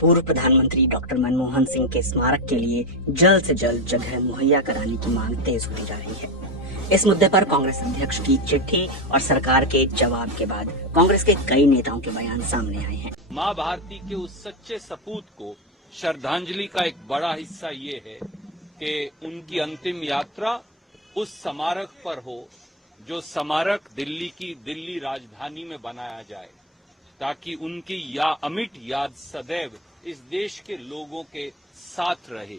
पूर्व प्रधानमंत्री डॉक्टर मनमोहन सिंह के स्मारक के लिए जल्द से जल्द जगह मुहैया कराने की मांग तेज होती जा रही है। इस मुद्दे पर कांग्रेस अध्यक्ष की चिट्ठी और सरकार के जवाब के बाद कांग्रेस के कई नेताओं के बयान सामने आए हैं। मां भारती के उस सच्चे सपूत को श्रद्धांजलि का एक बड़ा हिस्सा ये है कि उनकी अंतिम यात्रा उस स्मारक पर हो जो स्मारक दिल्ली राजधानी में बनाया जाए, ताकि उनकी अमिट याद सदैव इस देश के लोगों के साथ रहे।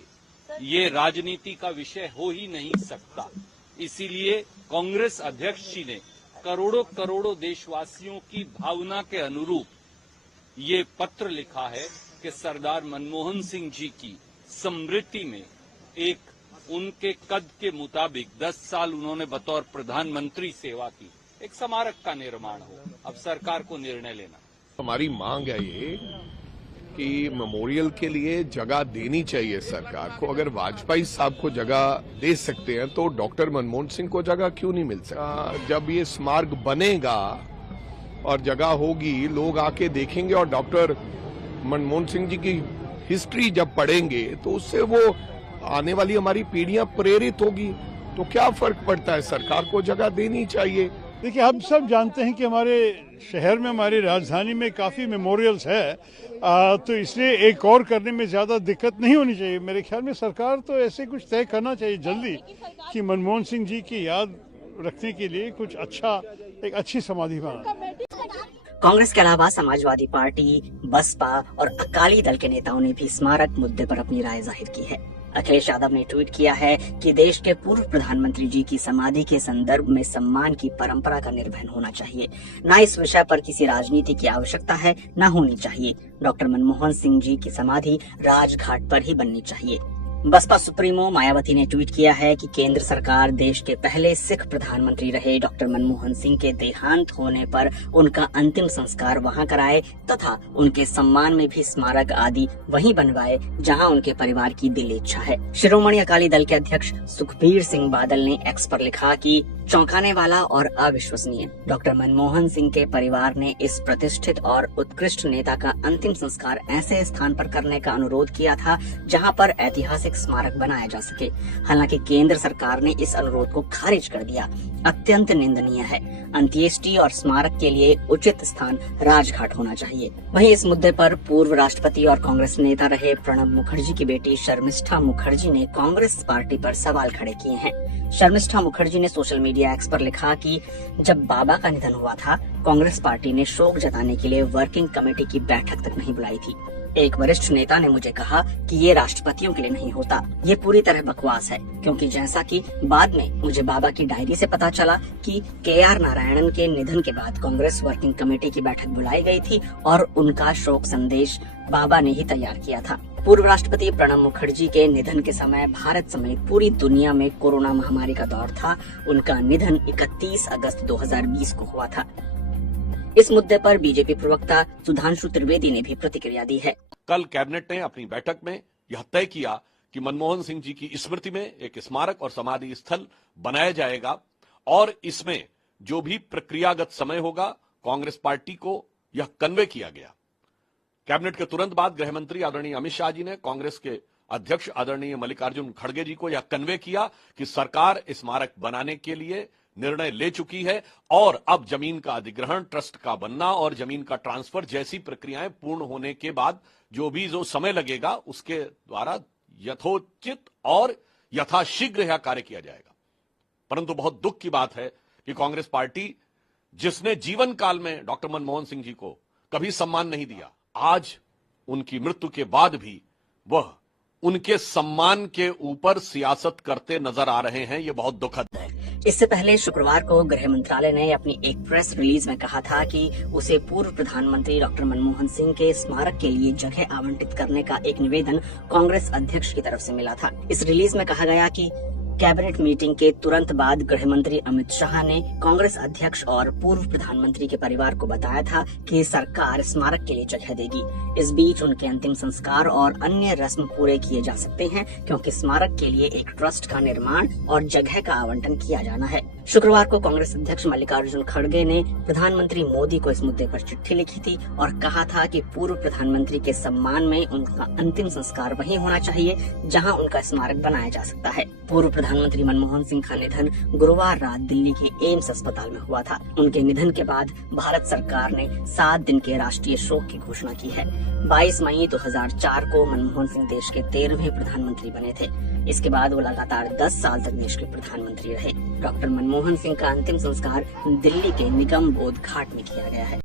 ये राजनीति का विषय हो ही नहीं सकता। इसीलिए कांग्रेस अध्यक्ष जी ने करोड़ों देशवासियों की भावना के अनुरूप ये पत्र लिखा है कि सरदार मनमोहन सिंह जी की स्मृति में उनके कद के मुताबिक 10 साल उन्होंने बतौर प्रधानमंत्री सेवा की, एक स्मारक का निर्माण हो। अब सरकार को निर्णय लेना। हमारी मांग है ये कि मेमोरियल के लिए जगह देनी चाहिए सरकार को। अगर वाजपेयी साहब को जगह दे सकते हैं तो डॉक्टर मनमोहन सिंह को जगह क्यों नहीं मिल सकती? जब ये स्मारक बनेगा और जगह होगी, लोग आके देखेंगे और डॉक्टर मनमोहन सिंह जी की हिस्ट्री जब पढ़ेंगे तो उससे वो आने वाली हमारी पीढ़ियां प्रेरित होगी। तो क्या फर्क पड़ता है, सरकार को जगह देनी चाहिए। देखिए, हम सब जानते हैं कि हमारे शहर में, हमारी राजधानी में काफ़ी मेमोरियल्स है, तो इसलिए एक और करने में ज़्यादा दिक्कत नहीं होनी चाहिए। मेरे ख्याल में सरकार तो ऐसे कुछ तय करना चाहिए जल्दी कि मनमोहन सिंह जी की याद रखने के लिए कुछ अच्छा, एक अच्छी समाधि बना। कांग्रेस के अलावा समाजवादी पार्टी, बसपा और अकाली दल के नेताओं ने भी स्मारक मुद्दे पर अपनी राय जाहिर की है। अखिलेश यादव ने ट्वीट किया है कि देश के पूर्व प्रधानमंत्री जी की समाधि के संदर्भ में सम्मान की परंपरा का निर्वहन होना चाहिए। न इस विषय पर किसी राजनीति की आवश्यकता है, न होनी चाहिए। डॉक्टर मनमोहन सिंह जी की समाधि राजघाट पर ही बननी चाहिए। बसपा सुप्रीमो मायावती ने ट्वीट किया है कि केंद्र सरकार देश के पहले सिख प्रधानमंत्री रहे डॉक्टर मनमोहन सिंह के देहांत होने पर उनका अंतिम संस्कार वहां कराए तथा उनके सम्मान में भी स्मारक आदि वहीं बनवाए जहां उनके परिवार की दिल इच्छा है। शिरोमणि अकाली दल के अध्यक्ष सुखबीर सिंह बादल ने एक्स पर लिखा कि चौंकाने वाला और अविश्वसनीय, डॉक्टर मनमोहन सिंह के परिवार ने इस प्रतिष्ठित और उत्कृष्ट नेता का अंतिम संस्कार ऐसे स्थान पर करने का अनुरोध किया था जहां पर ऐतिहासिक स्मारक बनाया जा सके। हालांकि केंद्र सरकार ने इस अनुरोध को खारिज कर दिया। अत्यंत निंदनीय है। अंत्येष्टि और स्मारक के लिए उचित स्थान राजघाट होना चाहिए। वहीं इस मुद्दे पर पूर्व राष्ट्रपति और कांग्रेस नेता रहे प्रणब मुखर्जी की बेटी शर्मिष्ठा मुखर्जी ने कांग्रेस पार्टी पर सवाल खड़े किए हैं। शर्मिष्ठा मुखर्जी ने सोशल मीडिया एक्स पर लिखा कि जब बाबा का निधन हुआ था, कांग्रेस पार्टी ने शोक जताने के लिए वर्किंग कमेटी की बैठक तक नहीं बुलाई थी। एक वरिष्ठ नेता ने मुझे कहा कि ये राष्ट्रपतियों के लिए नहीं होता। ये पूरी तरह बकवास है, क्योंकि जैसा कि बाद में मुझे बाबा की डायरी से पता चला कि KR नारायणन के निधन के बाद कांग्रेस वर्किंग कमेटी की बैठक बुलाई गई थी और उनका शोक संदेश बाबा ने ही तैयार किया था। पूर्व राष्ट्रपति प्रणब मुखर्जी के निधन के समय भारत समेत पूरी दुनिया में कोरोना महामारी का दौर था। उनका निधन 31 अगस्त 2020 को हुआ था। इस मुद्दे पर बीजेपी प्रवक्ता सुधांशु त्रिवेदी ने भी प्रतिक्रिया दी है। कल कैबिनेट ने अपनी बैठक में यह तय किया कि मनमोहन सिंह जी की स्मृति में एक स्मारक और समाधि स्थल बनाया जाएगा और इसमें जो भी प्रक्रियागत समय होगा कांग्रेस पार्टी को यह कन्वे किया गया। कैबिनेट के तुरंत बाद गृह मंत्री आदरणीय अमित शाह जी ने कांग्रेस के अध्यक्ष आदरणीय मल्लिकार्जुन खड़गे जी को यह कन्वे किया कि सरकार स्मारक बनाने के लिए निर्णय ले चुकी है और अब जमीन का अधिग्रहण, ट्रस्ट का बनना और जमीन का ट्रांसफर जैसी प्रक्रियाएं पूर्ण होने के बाद जो समय लगेगा उसके द्वारा यथोचित और यथाशीघ्र यह कार्य किया जाएगा। परंतु बहुत दुख की बात है कि कांग्रेस पार्टी, जिसने जीवन काल में डॉक्टर मनमोहन सिंह जी को कभी सम्मान नहीं दिया, आज उनकी मृत्यु के बाद भी वह उनके सम्मान के ऊपर सियासत करते नजर आ रहे हैं। ये बहुत दुखद है। इससे पहले शुक्रवार को गृह मंत्रालय ने अपनी एक प्रेस रिलीज में कहा था कि उसे पूर्व प्रधानमंत्री डॉक्टर मनमोहन सिंह के स्मारक के लिए जगह आवंटित करने का एक निवेदन कांग्रेस अध्यक्ष की तरफ से मिला था। इस रिलीज में कहा गया कि कैबिनेट मीटिंग के तुरंत बाद गृह मंत्री अमित शाह ने कांग्रेस अध्यक्ष और पूर्व प्रधानमंत्री के परिवार को बताया था कि सरकार स्मारक के लिए जगह देगी। इस बीच उनके अंतिम संस्कार और अन्य रस्म पूरे किए जा सकते हैं, क्योंकि स्मारक के लिए एक ट्रस्ट का निर्माण और जगह का आवंटन किया जाना है। शुक्रवार को कांग्रेस अध्यक्ष मल्लिकार्जुन खड़गे ने प्रधानमंत्री मोदी को इस मुद्दे पर चिट्ठी लिखी थी और कहा था कि पूर्व प्रधानमंत्री के सम्मान में उनका अंतिम संस्कार वहीं होना चाहिए जहां उनका स्मारक बनाया जा सकता है। पूर्व प्रधानमंत्री मनमोहन सिंह का निधन गुरुवार रात दिल्ली के एम्स अस्पताल में हुआ था। उनके निधन के बाद भारत सरकार ने 7 दिन के राष्ट्रीय शोक की घोषणा की है। 22 मई 2004 को मनमोहन सिंह देश के 13वें प्रधानमंत्री बने थे। इसके बाद वो लगातार 10 साल तक देश के प्रधानमंत्री रहे। डॉक्टर मनमोहन सिंह का अंतिम संस्कार दिल्ली के निगम बोध घाट में किया गया है।